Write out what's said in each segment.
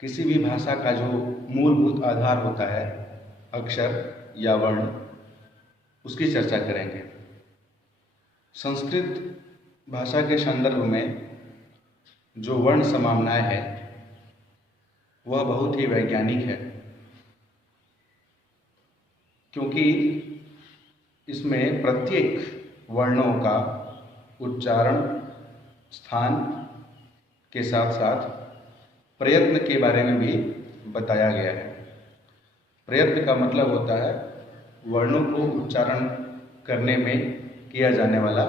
किसी भी भाषा का जो मूलभूत आधार होता है, अक्षर या वर्ण, उसकी चर्चा करेंगे। संस्कृत भाषा के संदर्भ में जो वर्ण समानताएं है वह बहुत ही वैज्ञानिक है, क्योंकि इसमें प्रत्येक वर्णों का उच्चारण, स्थान के साथ साथ प्रयत्न के बारे में भी बताया गया है। प्रयत्न का मतलब होता है वर्णों को उच्चारण करने में किया जाने वाला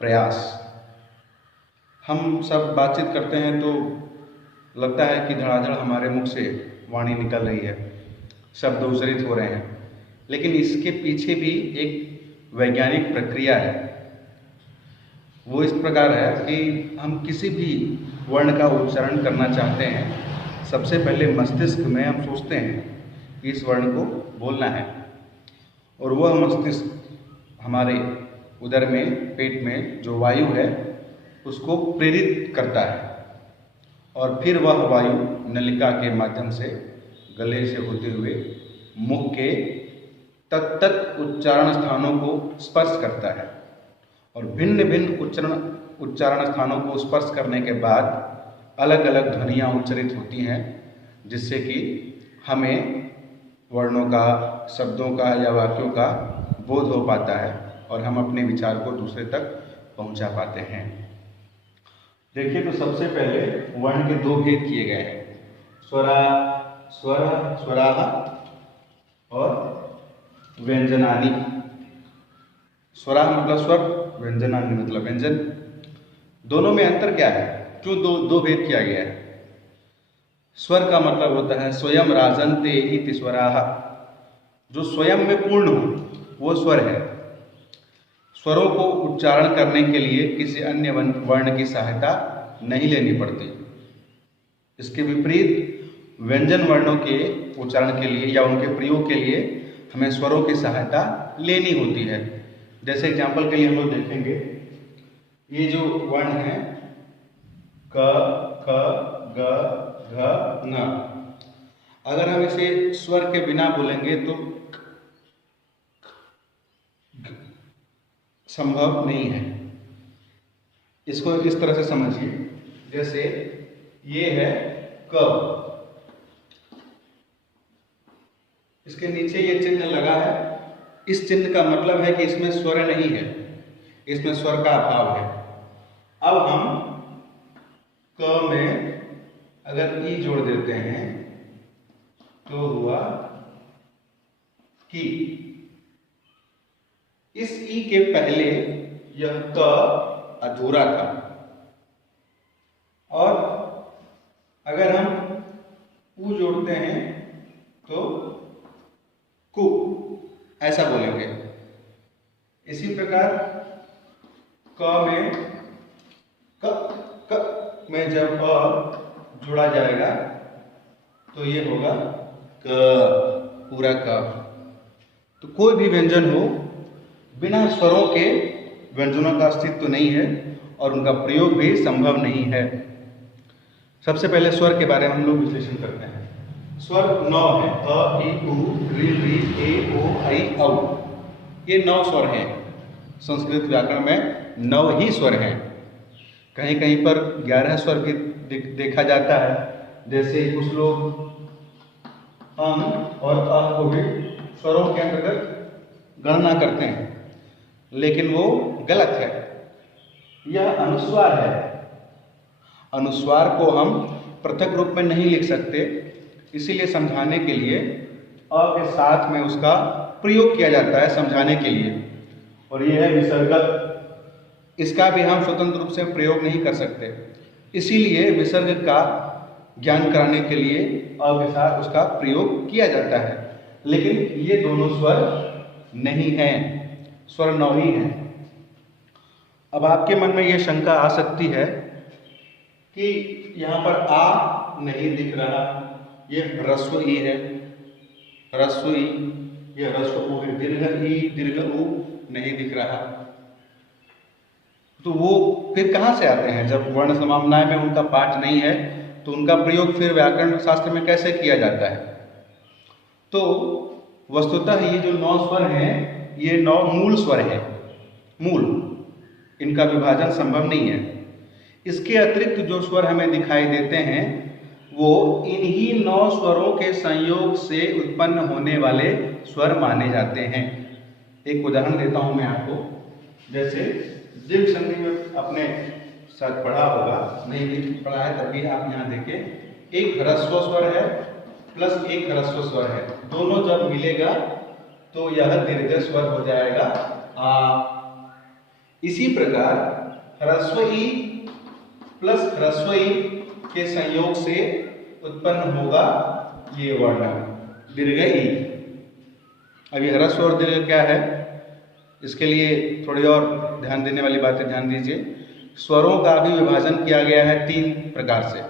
प्रयास। हम सब बातचीत करते हैं तो लगता है कि धड़ाधड़ हमारे मुख से वाणी निकल रही है, शब्द उच्चारित हो रहे हैं, लेकिन इसके पीछे भी एक वैज्ञानिक प्रक्रिया है। वो इस प्रकार है कि हम किसी भी वर्ण का उच्चारण करना चाहते हैं, सबसे पहले मस्तिष्क में हम सोचते हैं कि इस वर्ण को बोलना है, और वह मस्तिष्क हमारे उदर में, पेट में जो वायु है उसको प्रेरित करता है, और फिर वह वायु नलिका के माध्यम से गले से होते हुए मुख के तत्त उच्चारण स्थानों को स्पर्श करता है, और भिन्न भिन्न उच्चारण स्थानों को स्पर्श करने के बाद अलग अलग ध्वनियाँ उच्चारित होती हैं, जिससे कि हमें वर्णों का, शब्दों का या वाक्यों का बोध हो पाता है और हम अपने विचार को दूसरे तक पहुंचा पाते हैं। देखिए, तो सबसे पहले वर्ण के दो भेद किए गए हैं, स्वरा, स्वर, स्वराः और व्यंजनानि। स्वराः मतलब स्वर, व्यंजनानि मतलब व्यंजन। दोनों में अंतर क्या है? क्यों दो भेद किया गया है? स्वर का मतलब होता है स्वयं राजन्ते इति स्वराः, जो स्वयं में पूर्ण हो वो स्वर है। स्वरों को उच्चारण करने के लिए किसी अन्य वर्ण की सहायता नहीं लेनी पड़ती। इसके विपरीत व्यंजन वर्णों के उच्चारण के लिए या उनके प्रयोग के लिए हमें स्वरों की सहायता लेनी होती है। जैसे एग्जाम्पल के लिए हम लोग देखेंगे, ये जो वर्ण है क, ख, ग, घ, न, अगर हम इसे स्वर के बिना बोलेंगे तो संभव नहीं है। इसको इस तरह से समझिए, जैसे ये है क, इसके नीचे ये चिन्ह लगा है, इस चिन्ह का मतलब है कि इसमें स्वर नहीं है, इसमें स्वर का अभाव है। अब हम क में अगर ई जोड़ देते हैं तो हुआ कि। इस ई के पहले यह क अधूरा था, और अगर हम उ जोड़ते हैं तो कु, ऐसा बोलेंगे। इसी प्रकार क में जब अ जोड़ा जाएगा तो ये होगा क, पूरा क। तो कोई भी व्यंजन हो, बिना स्वरों के व्यंजनों का अस्तित्व तो नहीं है और उनका प्रयोग भी संभव नहीं है। सबसे पहले स्वर के बारे में हम लोग विश्लेषण करते हैं। स्वर 9 है, अ, ई, उ, ऋ, री, ए, ओ, ऐ, औ। ये 9 स्वर हैं। संस्कृत व्याकरण में 9 ही स्वर हैं। कहीं कहीं पर 11 स्वर भी देखा जाता है, जैसे कुछ लोग अं और अ को भी स्वरों के अंतर्गत गणना करते हैं, लेकिन वो गलत है। यह अनुस्वार है। अनुस्वार को हम पृथक रूप में नहीं लिख सकते, इसीलिए समझाने के लिए अ के साथ में उसका प्रयोग किया जाता है समझाने के लिए। और यह है विसर्ग, इसका भी हम स्वतंत्र रूप से प्रयोग नहीं कर सकते, इसीलिए विसर्ग का ज्ञान कराने के लिए अ के साथ उसका प्रयोग किया जाता है। लेकिन ये दोनों स्वर नहीं हैं, स्वर 9 ही हैं। अब आपके मन में ये शंका आ सकती है कि यहाँ पर आ नहीं दिख रहा, ये ह्रस्व ई है, ह्रस्व ई, ये ह्रस्व उ है, दीर्घ ई, दीर्घ उ नहीं दिख रहा। तो वो फिर कहाँ से आते हैं? जब वर्ण समानताएं में उनका पाठ नहीं है तो उनका प्रयोग फिर व्याकरण शास्त्र में कैसे किया जाता है। तो वस्तुतः ये जो 9 स्वर हैं ये 9 मूल स्वर हैं, मूल, इनका विभाजन संभव नहीं है। इसके अतिरिक्त जो स्वर हमें दिखाई देते हैं वो इन्हीं 9 स्वरों के संयोग से उत्पन्न होने वाले स्वर माने जाते हैं। एक उदाहरण देता हूं मैं आपको। जैसे दीर्घ संधि में आपने शायद पढ़ा होगा, नहीं भी पढ़ा है तब भी आप यहाँ देखें, एक ह्रस्व स्वर है प्लस एक ह्रस्व स्वर है, दोनों जब मिलेगा तो यह दीर्घ स्वर हो जाएगा आ। इसी प्रकार ह्रस्व ई प्लस ह्रस्व ई के संयोग से उत्पन्न होगा ये वर्ण दीर्घ ई। अभी ह्रस्व और दीर्घ क्या है, इसके लिए थोड़ी और ध्यान देने वाली बातें ध्यान दीजिए। स्वरों का भी विभाजन किया गया है 3 प्रकार से।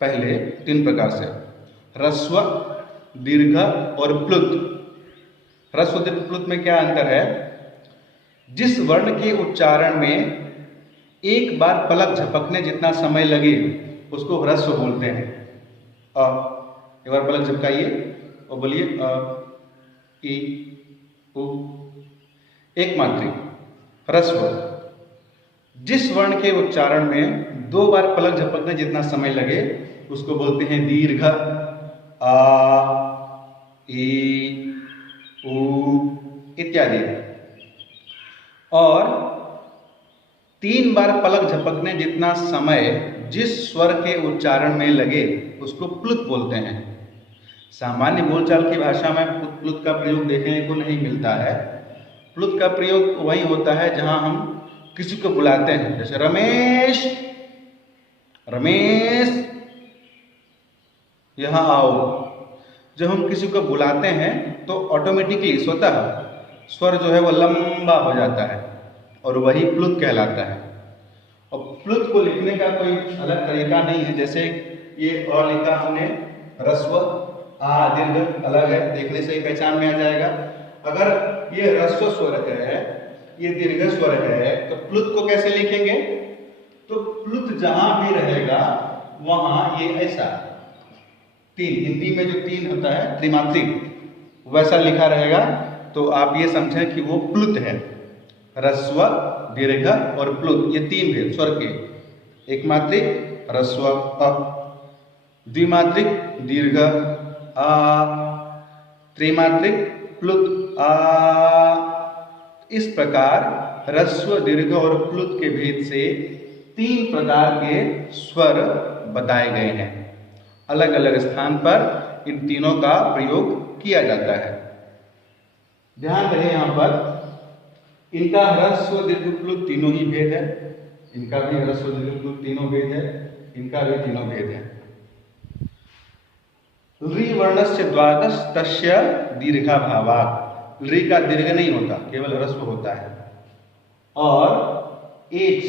पहले 3 प्रकार से ह्रस्व, दीर्घ और प्लुत। ह्रस्व दीर्घ प्लुत में क्या अंतर है? जिस वर्ण के उच्चारण में एक बार पलक झपकने जितना समय लगे उसको ह्रस्व बोलते हैं। एक बार पलक झपकाइए और बोलिए ई उ। एक मात्रिक ह्रस्व। जिस वर्ण के उच्चारण में 2 बार पलक झपकने जितना समय लगे उसको बोलते हैं दीर्घ। आ, ई, उ इत्यादि। और 3 बार पलक झपकने जितना समय जिस स्वर के उच्चारण में लगे उसको प्लुत बोलते हैं। सामान्य बोलचाल की भाषा में प्लुत का प्रयोग देखने को नहीं मिलता है। प्लुत का प्रयोग वही होता है जहां हम किसी को बुलाते हैं, जैसे रमेश, रमेश यहां आओ। जब हम किसी को बुलाते हैं तो ऑटोमेटिकली स्वतः स्वर जो है वो लंबा हो जाता है और वही प्लुत कहलाता है। और प्लुत को लिखने का कोई अलग तरीका नहीं है। जैसे ये अ लिखा हमने ह्रस्व, आ दीर्घ अलग है, देखने से ही पहचान में आ जाएगा। अगर ये ह्रस्व स्वर है, ये दीर्घ स्वर है, तो प्लुत को कैसे लिखेंगे? तो प्लुत जहां भी रहेगा वहां ये ऐसा 3, हिंदी में जो 3 होता है त्रिमात्रिक, वैसा लिखा रहेगा। तो आप ये समझें कि वो प्लुत है। ह्रस्व, दीर्घ और प्लुत ये 3 भेद स्वर के। एक मात्रिक ह्रस्व अ, द्विमात्रिक दीर्घ आ, त्रिमात्रिक प्लुत आ। इस प्रकार ह्रस्व, दीर्घ और प्लुत के भेद से 3 प्रकार के स्वर बताए गए हैं। अलग अलग स्थान पर इन तीनों का प्रयोग किया जाता है। ध्यान रहे यहां पर इनका ह्रस्व, दीर्घ, प्लुत तीनों ही भेद है। इनका भी ह्रस्व, दीर्घ, प्लुत तीनों भेद है, इनका भी तीनों भेद है। ऋ वर्णस्य द्वादश तस्य दीर्घा भावात्। ऋ का दीर्घ नहीं होता, केवल ह्रस्व होता है। और एच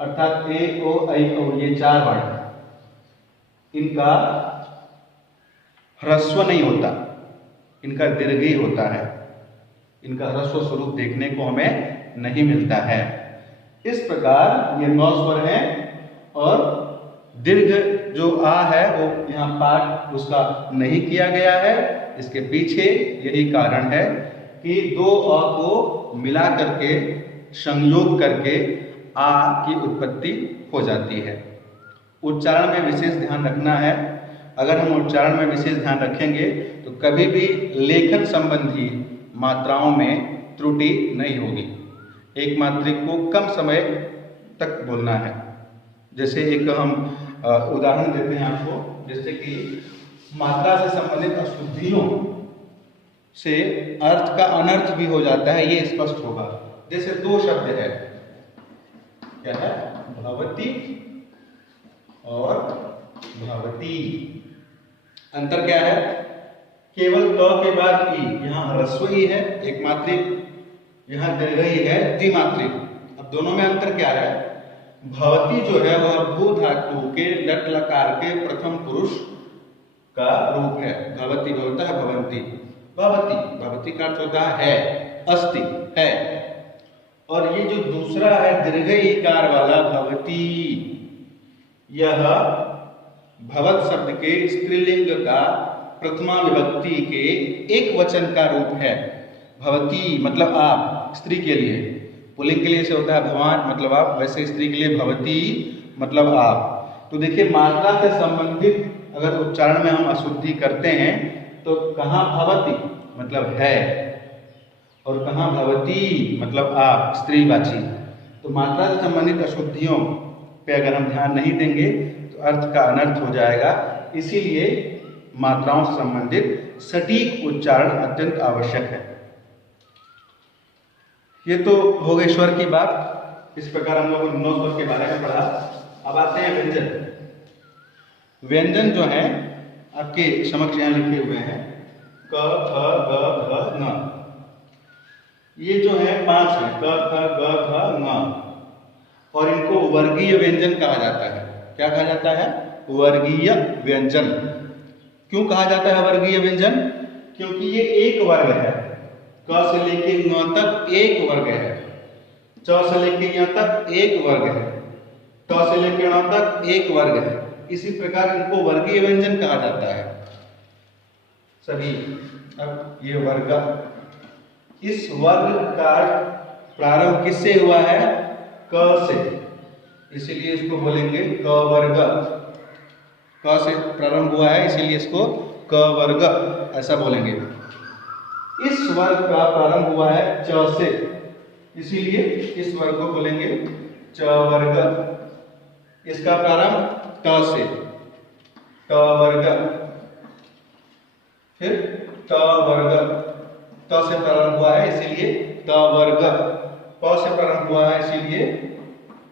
अर्थात ए ओ ऐ औ ये 4 वर्ण इनका ह्रस्व नहीं होता, इनका दीर्घ ही होता है। इनका ह्रस्व स्वरूप देखने को हमें नहीं मिलता है। इस प्रकार ये 9 स्वर हैं और दीर्घ जो आ है वो यहाँ पाठ उसका नहीं किया गया है। इसके पीछे यही कारण है कि 2 अ को मिला करके संयोग करके आ की उत्पत्ति हो जाती है। उच्चारण में विशेष ध्यान रखना है। अगर हम उच्चारण में विशेष ध्यान रखेंगे तो कभी भी लेखन संबंधी मात्राओं में त्रुटि नहीं होगी। एक मात्रिक को कम समय तक बोलना है। जैसे एक हम उदाहरण देते हैं आपको, जैसे कि मात्रा से संबंधित अशुद्धियों से अर्थ का अनर्थ भी हो जाता है, ये स्पष्ट होगा। जैसे 2 शब्द है, क्या है? भवती और भवती। अंतर क्या है? केवल क के बाद ई, यहाँ ह्रस्व ई है एक मात्रिक, यहाँ दीर्घ ई है द्विमात्रिक। अब दोनों में अंतर क्या है? भवती जो है वह भू धातु के लट लकार के प्रथम पुरुष का रूप है। भवती भवता है भवंती, भवती भवती का अर्थ होता है अस्ति, है। और ये जो दूसरा है दीर्घ ईकार वाला भवती, यह भवत शब्द के स्त्रीलिंग का प्रथमा विभक्ति के एक वचन का रूप है। भवती मतलब आप, स्त्री के लिए। पुल्लिंग के लिए से होता है भवान मतलब आप, वैसे स्त्री के लिए भवती मतलब आप। तो देखिए मात्रा से संबंधित अगर उच्चारण में हम अशुद्धि करते हैं तो कहाँ भवती मतलब है और कहाँ भवती मतलब आप, स्त्रीवाची। तो मात्रा से संबंधित अशुद्धियों पे अगर हम ध्यान नहीं देंगे तो अर्थ का अनर्थ हो जाएगा। इसीलिए मात्राओं से संबंधित सटीक उच्चारण अत्यंत आवश्यक है। ये तो हो गई स्वर की बात। इस प्रकार हम लोगों ने 9 स्वर के बारे में पढ़ा। अब आते हैं व्यंजन। व्यंजन जो है आपके समक्ष यहाँ लिखे हुए हैं क ख ग घ न। ये जो है 5 है, क ख ग घ न, और इनको वर्गीय व्यंजन कहा जाता है। क्या कहा जाता है? वर्गीय व्यंजन। क्यों कहा जाता है वर्गीय व्यंजन? क्योंकि ये एक वर्ग है। क से लेके न तक एक वर्ग है, च से लेके य तक एक वर्ग है, ट से लेके ण तक एक वर्ग है। इसी प्रकार इनको वर्गीय व्यंजन कहा जाता है सभी। अब ये वर्ग, इस वर्ग का प्रारंभ किससे हुआ है? क से, इसीलिए इसको बोलेंगे क वर्ग। क से प्रारंभ हुआ है इसीलिए इसको क वर्ग ऐसा बोलेंगे। इस वर्ग का प्रारंभ हुआ है च से, इसीलिए इस वर्ग को बोलेंगे च वर्ग। इसका प्रारंभ ट से, ट वर्ग। फिर ट वर्ग, ट से प्रारंभ हुआ है इसीलिए ट वर्ग। प से प्रारंभ हुआ है इसीलिए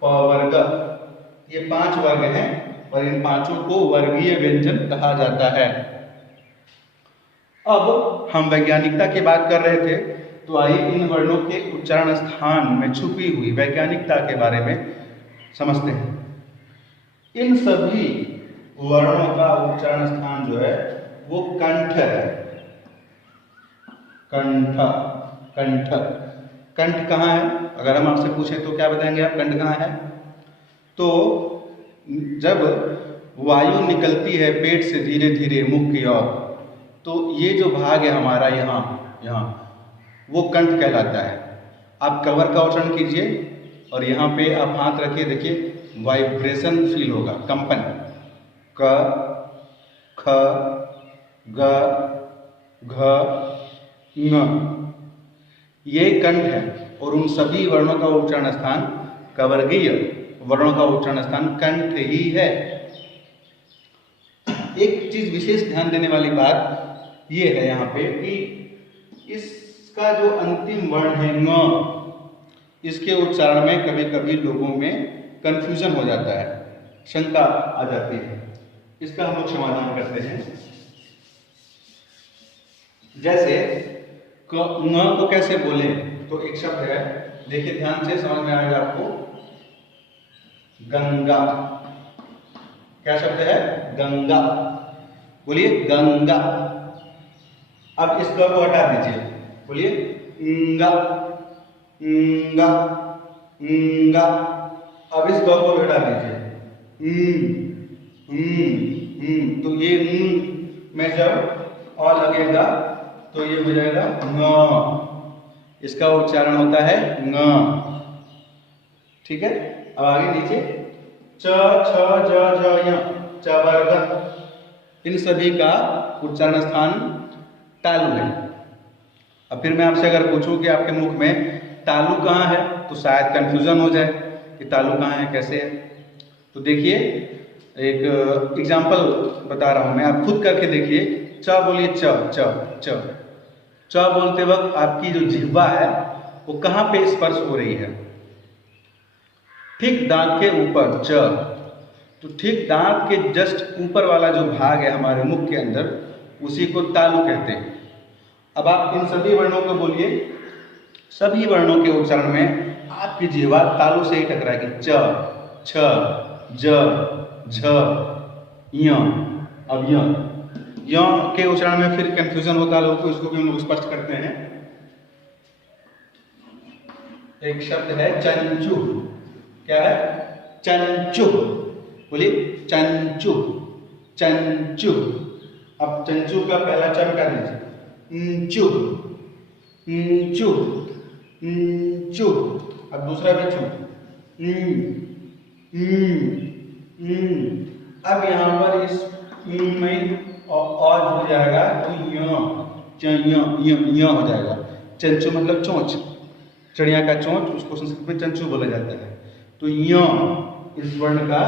प वर्ग। ये 5 वर्ग हैं और इन पांचों को वर्गीय व्यंजन कहा जाता है। अब हम वैज्ञानिकता की बात कर रहे थे, तो आइए इन वर्णों के उच्चारण स्थान में छुपी हुई वैज्ञानिकता के बारे में समझते हैं। इन सभी वर्णों का उच्चारण स्थान जो है वो कंठ है। कंठ, कंठ, कंठ कहाँ है? अगर हम आपसे पूछें तो क्या बताएंगे आप? कंठ कहाँ है? तो जब वायु निकलती है पेट से धीरे धीरे मुख की ओर, तो ये जो भाग है हमारा यहाँ यहाँ वो कंठ कहलाता है। आप कवर का उच्चारण कीजिए और यहाँ पे आप हाथ रखिए, देखिए वाइब्रेशन फील होगा, कंपन। क, ख, ग, घ, ङ, ये कंठ है और उन सभी वर्णों का उच्चारण स्थान, कवर्गीय वर्णों का उच्चारण स्थान कंठ ही है। एक चीज विशेष ध्यान देने वाली बात ये है यहाँ पे कि इसका जो अंतिम वर्ण है ङ, इसके उच्चारण में कभी कभी लोगों में कंफ्यूजन हो जाता है, शंका आ जाती है। इसका हम लोग समाधान करते हैं। जैसे ङ को कैसे बोले, तो एक शब्द है, देखिए ध्यान से, समझ में आएगा आपको। गंगा, क्या शब्द है? गंगा। बोलिए गंगा। अब इस ग को हटा दीजिए, बोलिए इंगा, इंगा, इंगा। अब इस ग को हटा दीजिए, तो ये में जब अ लगेगा तो ये हो जाएगा ङ। इसका उच्चारण होता है ङ। ठीक है। अब आगे नीचे च, छ, ज, ज, य, च वर्ग। इन सभी का उच्चारण स्थान तालु है। अब फिर मैं आपसे अगर पूछूं कि आपके मुख में तालु कहाँ है, तो शायद कंफ्यूजन हो जाए कि तालु कहाँ है, कैसे है। तो देखिए एक एग्जाम्पल बता रहा हूं मैं, आप खुद करके देखिए। च बोलिए, च, च, च। च बोलते वक्त आपकी जो जिह्वा है वो कहाँ पे स्पर्श हो रही है? ठीक दांत के ऊपर, च। तो ठीक दांत के जस्ट ऊपर वाला जो भाग है हमारे मुख के अंदर, उसी को तालु कहते हैं। अब आप इन सभी वर्णों को बोलिए। सभी वर्णों के उच्चारण में आपकी जिह्वा तालु से ही टकराएगी। च, छ, ज, झ, य। अब य के उच्चारण में फिर कंफ्यूजन होता है लोगों को, इसको भी हम लोग स्पष्ट करते हैं। एक शब्द है चंचू। क्या है? चंचू। बोलिए चंचू। चंचू। अब चंचू का पहला च मिटा दीजिए, चू चू चू। अब दूसरा भी चू। अब यहाँ पर इस में और हो जाएगा तो य हो जाएगा। चंचू मतलब चोंच, चिड़िया का चोंच, उसको संस्कृत में चंचू बोला जाता है। तो य इस वर्ण का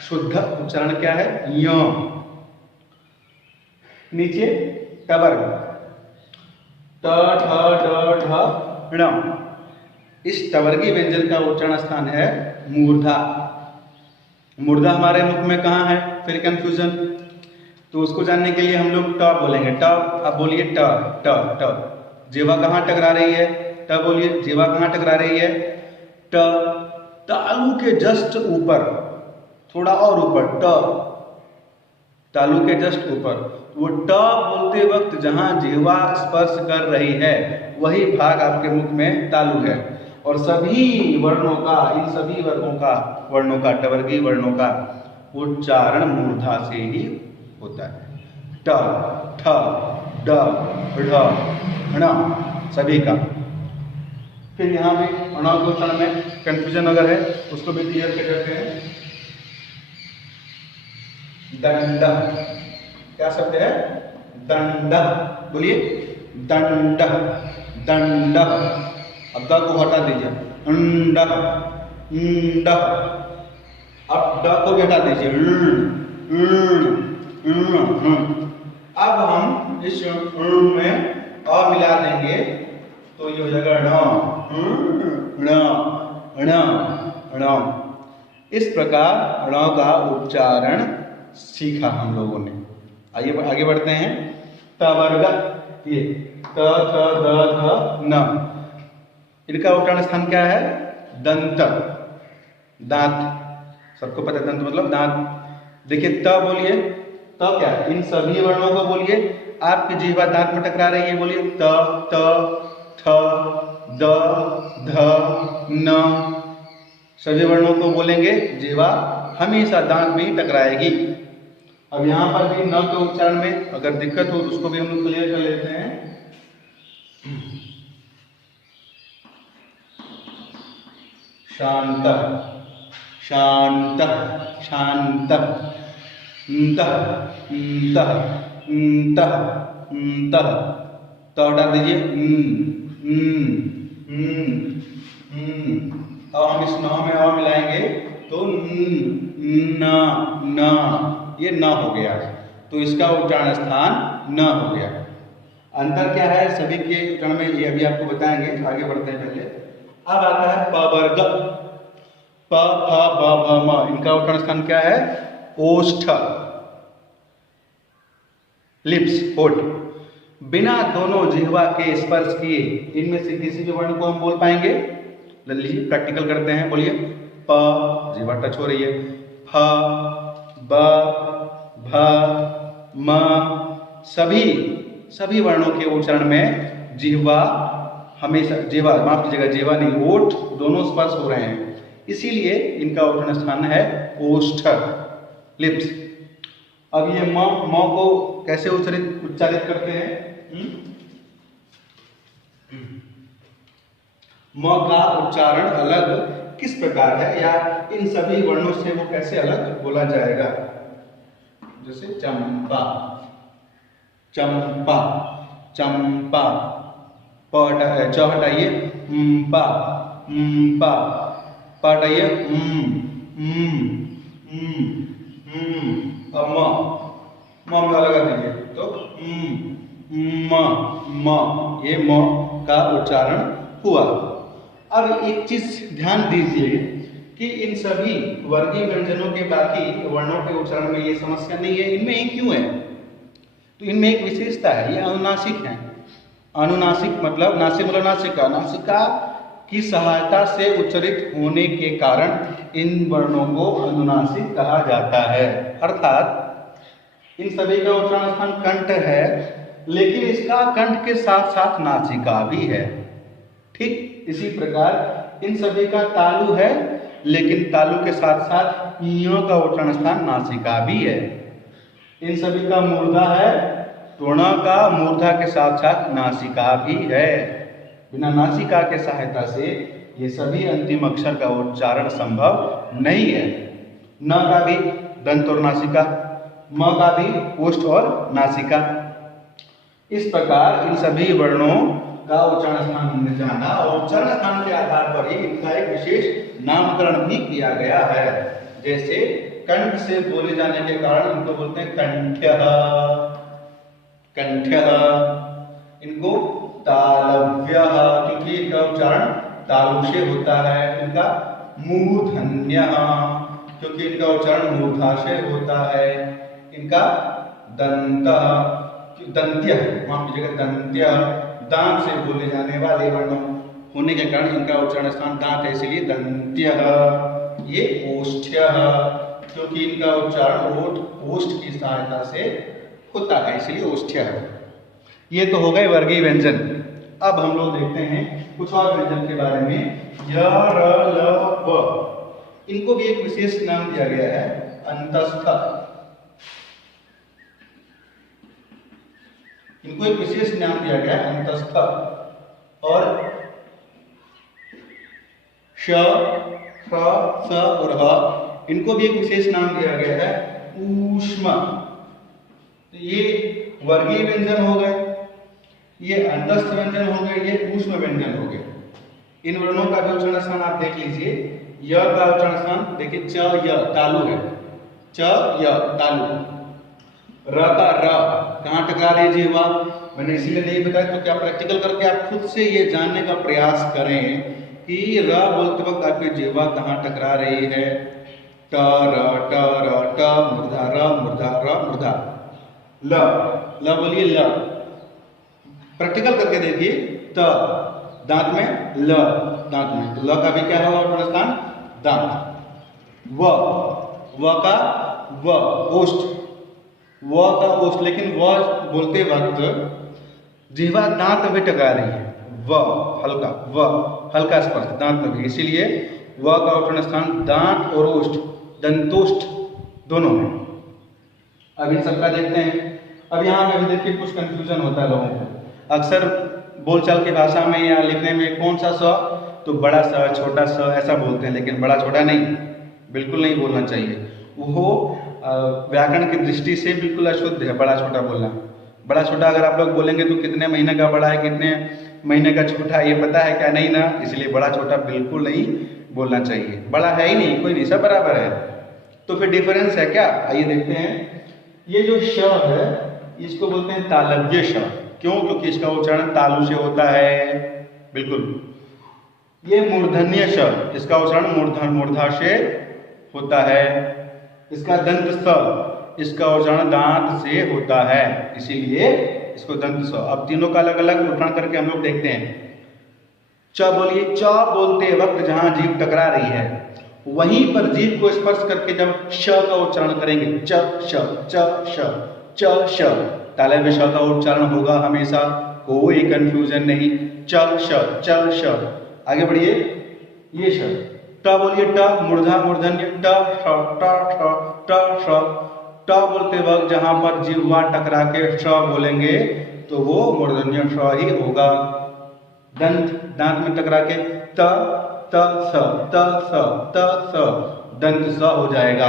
शुद्ध उच्चारण क्या है? य। नीचे टवर्ग, ट ठ ड ढ ण। इस टवर्गी व्यंजन का उच्चारण स्थान है मूर्धा। मूर्धा हमारे मुख में कहाँ है? फिर कंफ्यूजन, तो उसको जानने के लिए हम लोग ट बोलेंगे। ट, अब बोलिए ट ट ट। जीवा कहाँ टकरा रही है? ट बोलिए। जीवा कहाँ टकरा रही है? ट। तालू के जस्ट ऊपर, थोड़ा और ऊपर, ट, तालू के जस्ट ऊपर। वो ट बोलते वक्त जहां जिह्वा स्पर्श कर रही है वही भाग आपके मुख में तालु है। और सभी वर्णों का, इन सभी वर्णों का टवर्गी वर्णों का उच्चारण मूर्धा से ही होता है। ट, ठ, ड, ढ, ण, सभी का। फिर यहाँ भी ण के उच्चारण में कंफ्यूजन अगर है उसको भी क्लियर कर देते हैं। दंड, क्या शब्द है? दंड, बोलिए दंड, दंड। अब द को हटा दीजिए, अंड, अंड। अब ड को भी हटा दीजिए, अब हम इस में अ मिला देंगे तो ये हो जाएगा ण। इस प्रकार ण का उच्चारण सीखा हम लोगों ने। आइए आगे बढ़ते हैं। टवर्ग, ये त थ द ध न, इनका उच्चारण स्थान क्या है? दंत, दांत। सबको पता है दंत मतलब दांत। देखिए त बोलिए, त क्या है? इन सभी वर्णों को बोलिए। आपकी जिह्वा दांत में टकरा रही है, बोलिए त, थ, द, ध, न। सभी वर्णों को बोलेंगे, जिह्वा हमेशा दांत में ही टकराएगी। अब यहाँ पर भी न के उच्चारण में अगर दिक्कत हो तो उसको भी हम लोग क्लियर कर लेते हैं। शांत, शांत, शांत, न्त, न्त, न्त, न्त। तो हटा दीजिए, अब हम इस न में अ मिलाएंगे तो न, न, ये न हो गया। तो इसका उच्चारण स्थान न हो गया। अंतर क्या है सभी के उच्चारण में, ये अभी आपको बताएंगे। आगे बढ़ते हैं पहले। अब आता है पवर्ग, प, फ, ब, भ, म। इनका उच्चारण स्थान क्या है? ओष्ठ, लिप्स, होठ। बिना दोनों जिह्वा के स्पर्श किए इनमें से किसी भी वर्ण को हम बोल पाएंगे? लीजिए प्रैक्टिकल करते हैं। बोलिए प, जिह्वा टच हो रही है। फ, ब, भ, म। सभी वर्णों के उच्चारण में जिह्वा हमेशा, जिह्वा माफ कीजिएगा, जिह्वा नहीं, ओठ दोनों स्पर्श हो रहे हैं, इसीलिए इनका उच्चारण स्थान है ओष्ठ, लिप्स। अब ये म को कैसे उच्चारित करते हैं? म का उच्चारण अलग किस प्रकार है, या इन सभी वर्णों से वो कैसे अलग बोला जाएगा? जैसे चंपा, चंपा, चंपा। च हटाइए, पा, पा, प हटाइए, अब म में लगा दीजिए तो म, ये म का उच्चारण हुआ। अब एक चीज ध्यान दीजिए कि इन सभी वर्गीय व्यंजनों के बाकी वर्णों के उच्चारण में ये समस्या नहीं है, इनमें एक क्यों है? तो इनमें एक विशेषता है, ये अनुनासिक है। अनुनासिक मतलब नासिक मतलब नासिका, नासिका की सहायता से उच्चरित होने के कारण इन वर्णों को अनुनासिक कहा जाता है। अर्थात इन सभी का उच्चारण स्थान कंठ है, लेकिन इसका कंठ के साथ साथ नासिका भी है। ठीक इसी प्रकार इन सभी का तालु है, लेकिन तालु के साथ साथ य का उच्चारण स्थान नासिका भी है। इन सभी का मूर्धा है, टोना का मूर्धा के साथ साथ नासिका भी है। बिना नासिका के सहायता से ये सभी अंतिम अक्षर का उच्चारण संभव नहीं है। न का भी दंत और नासिका, म का भी ओष्ठ और नासिका। इस प्रकार इन सभी वर्णों का उच्चारण स्थान हमने जाना और उच्चारण स्थान के आधार पर ही इनका एक विशेष नामकरण भी किया गया है। जैसे कंठ से बोले जाने के कारण इनको बोलते हैं कंठ्य, कंठ्य। इनको तालव्य, क्योंकि इनका उच्चारण तालु से होता है। इनका मूर्धन्य, क्योंकि इनका उच्चारण मूर्धा से होता है। इनका दंत, दंत्य, माफ कीजिएगा दंत्य, दांत से बोले जाने वाले वर्णों होने के कारण इनका उच्चारण स्थान दांत है, इसलिए दंत्य। ये ओष्ठ्य, क्योंकि इनका उच्चारण ओष्ठ की सहायता से होता है, इसलिए ओष्ठ्य है। ये तो हो गए वर्गीय व्यंजन। अब हम लोग देखते हैं कुछ और व्यंजन के बारे में। य, र, ल, व, इनको भी एक विशेष नाम दिया गया है, अंतस्थ। इनको एक विशेष नाम दिया गया है, अंतस्थ। और श, फ, स और ह, इनको भी एक विशेष नाम दिया गया है, ऊष्म। तो ये वर्गीय व्यंजन हो गए, ये अंतस्थ व्यंजन हो गए, ये ऊष्म व्यंजन हो गए। इन वर्णों का भी उच्चारण स्थान आप देख लीजिए। य का उच्चारण स्थान देखिए, च य तालु है, च य तालु। र का र, कहाँ टकरा रही है जीवा, मैंने इसीलिए नहीं बताया, तो क्या प्रैक्टिकल करके आप खुद से ये जानने का प्रयास करें कि र बोलते वक्त आपकी जीवा कहाँ टकरा रही है। ट र ट र ट, मूर्धा र मूर्धा र मूर्धा। ल बोलिए, ल प्रैक्टिकल करके देखिए। त दांत में, ल दांत में, तो ल का भी क्या होगा उच्चारण स्थान दांत। व का व ओष्ठ, व का ओष्ठ, लेकिन व बोलते वक्त जिह्वा दांत में टकरा रही है। व हल्का, व हल्का स्पर्श दांत में भी, इसीलिए व का उच्चारण स्थान दांत और ओष्ठ, दंतोष्ठ दोनों में। अब इन सबका देखते हैं। अब यहाँ पे भी देखिए कुछ कंफ्यूजन होता है लोगों को। अक्सर बोलचाल की भाषा में या लिखने में कौन सा स, तो बड़ा स, छोटा स ऐसा बोलते हैं, लेकिन बड़ा छोटा नहीं, बिल्कुल नहीं बोलना चाहिए। वो व्याकरण की दृष्टि से बिल्कुल अशुद्ध है बड़ा छोटा बोलना। बड़ा छोटा अगर आप लोग बोलेंगे तो कितने महीने का बड़ा है, कितने महीने का छोटा है, ये पता है क्या, नहीं ना, इसलिए बड़ा छोटा बिल्कुल नहीं बोलना चाहिए। बड़ा है ही नहीं, कोई नहीं, सब बराबर है। तो फिर डिफरेंस है क्या, आइए देखते हैं। ये जो श है इसको बोलते हैं तालव्य श। क्यों, क्योंकि इसका उच्चारण तालु से होता है, बिल्कुल। ये मूर्धन्य श, इसका उच्चारण मूर्धा से होता है। इसका दंत स, इसका उच्चारण दांत से होता है, इसीलिए इसको दंत स। अब तीनों का अलग अलग उच्चारण करके हम लोग देखते हैं। च बोलिए, च बोलते वक्त जहां जीभ टकरा रही है वहीं पर जीभ को स्पर्श करके जब श का उच्चारण करेंगे, च श च श च श, तालव्य श का उच्चारण होगा हमेशा, कोई कंफ्यूजन नहीं। च श। आगे बढ़िए, ये श। ट बोलिए, ट मूर्धा मूर्धन्य, ट श ट श। ट बोलते वक्त जहां पर जिह्वा टकरा के श बोलेंगे तो वो मूर्धन्य श ही होगा। दंत, दांत में टकरा के त स, दंत स हो जाएगा।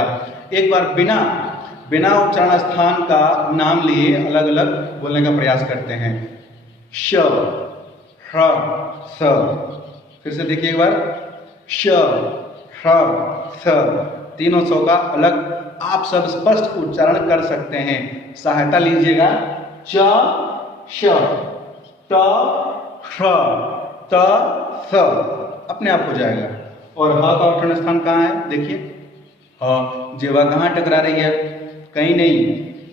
एक बार बिना उच्चारण स्थान का नाम लिए अलग अलग बोलने का प्रयास करते हैं। श, ह्र, स। फिर से देखिए एक बार, श, ह्र, स। तीनों सौ का अलग आप सब स्पष्ट उच्चारण कर सकते हैं। सहायता लीजिएगा। च, श, ट, ह्र, त, स, अपने आप हो जाएगा। और ह का उच्चारण स्थान कहाँ है, देखिए, ह जिह्वा कहाँ टकरा रही है, कहीं नहीं,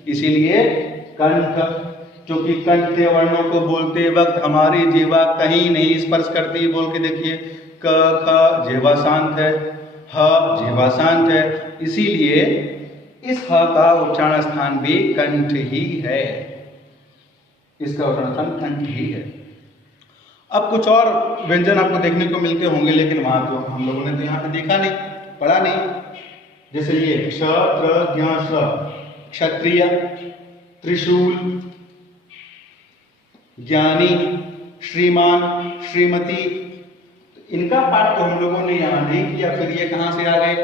इसीलिए कंठ, क्योंकि कंठ के वर्णों को बोलते वक्त हमारी जिह्वा कहीं नहीं स्पर्श करती। बोल के देखिए, क ख जिह्वा शांत है, ह जिह्वा शांत है, इसीलिए इस ह का उच्चारण स्थान भी कंठ ही है। इसका उच्चारण स्थान कंठ ही है। अब कुछ और व्यंजन आपको देखने को मिलते होंगे, लेकिन वहां तो हम लोगों ने तो यहाँ पे देखा नहीं, पढ़ा नहीं। जैसे ये श, त्र, ज्ञ, श, क्षत्रिय, त्रिशूल, ज्ञानी, श्रीमान, श्रीमती। इनका पाठ तो हम लोगों ने यहाँ नहीं किया, फिर ये कहाँ से आ गए?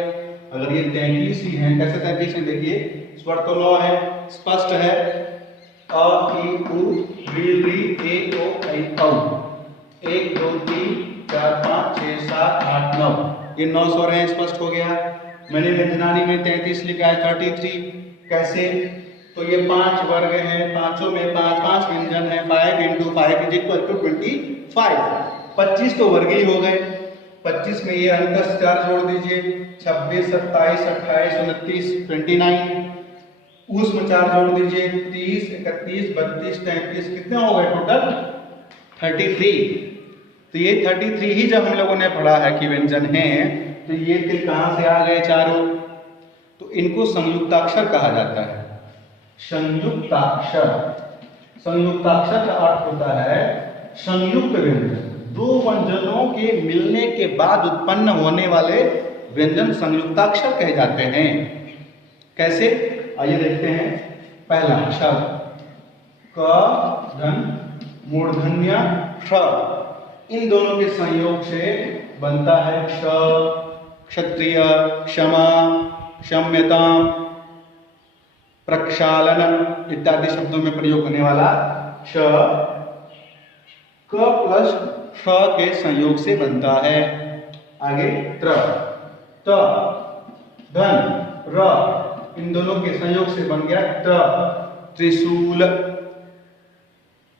अगर ये 33 ही हैं, कैसे 33 हैं? देखिए स्वर तो 9 है, स्पष्ट है, अ ई उ री री ए ओ ऐ औ। 1 2 3 4 5 6 7 8 9, ये 9 स्वर हैं, स्पष्ट हो गया। मैंने व्यंजनानी में 33 लिखा है, 33 कैसे? तो ये 5 वर्ग हैं, पांचों में 5 5 व्यंजन है, 5 × 5 = 25। 25 तो वर्ग ही हो गए। 25 में ये अंक 4 जोड़ दीजिए, 26 27 28 29 29। उसमें 4 जोड़ दीजिए, 30 31 32 33, कितने हो गए टोटल? 33। तो ये 33 ही जब हम लोगों ने पढ़ा है कि व्यंजन हैं, तो ये फिर कहाँ से आ गए चारों? तो इनको संयुक्ताक्षर कहा जाता है। संयुक्ताक्षर, संयुक्ताक्षर का अर्थ होता है संयुक्त व्यंजन। दो व्यंजनों के मिलने के बाद उत्पन्न होने वाले व्यंजन संयुक्ताक्षर कहे जाते हैं। कैसे? आइए देखते हैं। पहला अक्षर क धन मूर्धन्य ष, इन दोनों के संयोग से बनता है क्ष, क्षत्रिय, क्षमा, क्षम्यता, प्रक्षालन इत्यादि शब्दों में प्रयोग होने वाला क्ष क प्लस ष के संयोग से बनता है। आगे त्र, त, धन, र, इन दोनों के संयोग से बन गया त्र, त्रिशूल,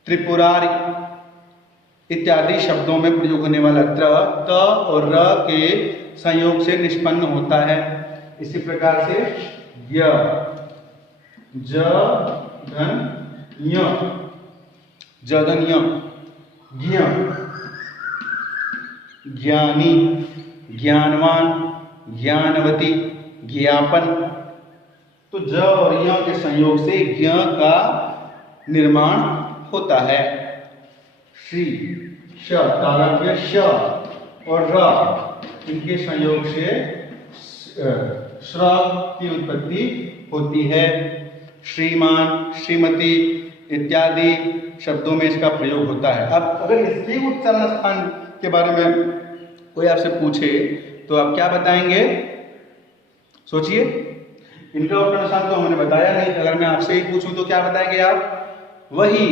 त्रिपुरारी इत्यादि शब्दों में प्रयोग होने वाला त्र, त और र के संयोग से निष्पन्न होता है। इसी प्रकार से य, ज धन य, जधन य, ज्ञ, ज्ञानी, ज्ञानवान, ज्ञानवती, ज्ञापन। तो ज और य के संयोग से ज्ञ का निर्माण होता है। श्री, श, तालव्य श और र, इनके संयोग से श्र की उत्पत्ति होती है। श्रीमान, श्रीमती इत्यादि शब्दों में इसका प्रयोग होता है। अब अगर इसके उच्चारण स्थान के बारे में कोई आपसे पूछे तो आप क्या बताएंगे? सोचिए। इनका उच्चारण स्थान तो हमने बताया नहीं, अगर मैं आपसे ही पूछूं तो क्या बताएंगे आप? वही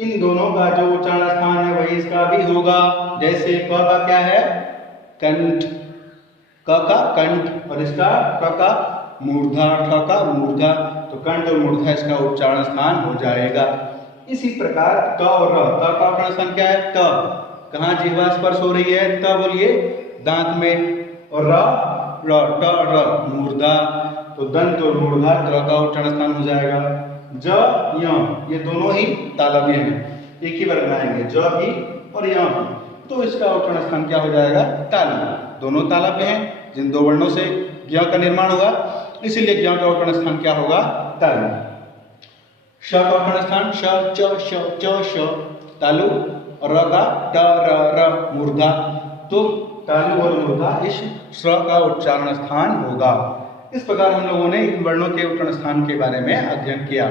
इन दोनों का जो उच्चारण स्थान है वही इसका भी होगा। जैसे क का क्या है? कंठ, क का कंठ, और इसका क का मूर्धा, ठ का मूर्धा। तो कंठ और मूर्धा इसका उच्चारण स्थान हो जाएगा। इसी प्रकार क और र, क का उच्चारण स्थान क्या है? त, कहाँ जिह्वा स्पर्श हो रही है? त बोलिए, दांत में। और र, ट, र, मूर्धा, तो दंत और मूर्धा त्र का उच्चारण स्थान हो जाएगा। ज, य, ये दोनों ही तालव्य हैं, एक ही वर्ग में आएंगे, ज भी और य भी। तो इसका उच्चारण स्थान क्या हो जाएगा? तालव्य। दोनों तालव्य हैं, जिन दो वर्णों से ज्ञ का निर्माण होगा, इसीलिए ज्ञ का उच्चारण स्थान क्या होगा? तालु। श का उच्चारण स्थान श, च, श, च, श, तालु। और र का ट, र, मूर्धा। तो तालु और मूर्धा इस श्र का उच्चारण स्थान होगा। इस प्रकार हम लोगों ने इन वर्णों के उच्चारण स्थान के बारे में अध्ययन किया।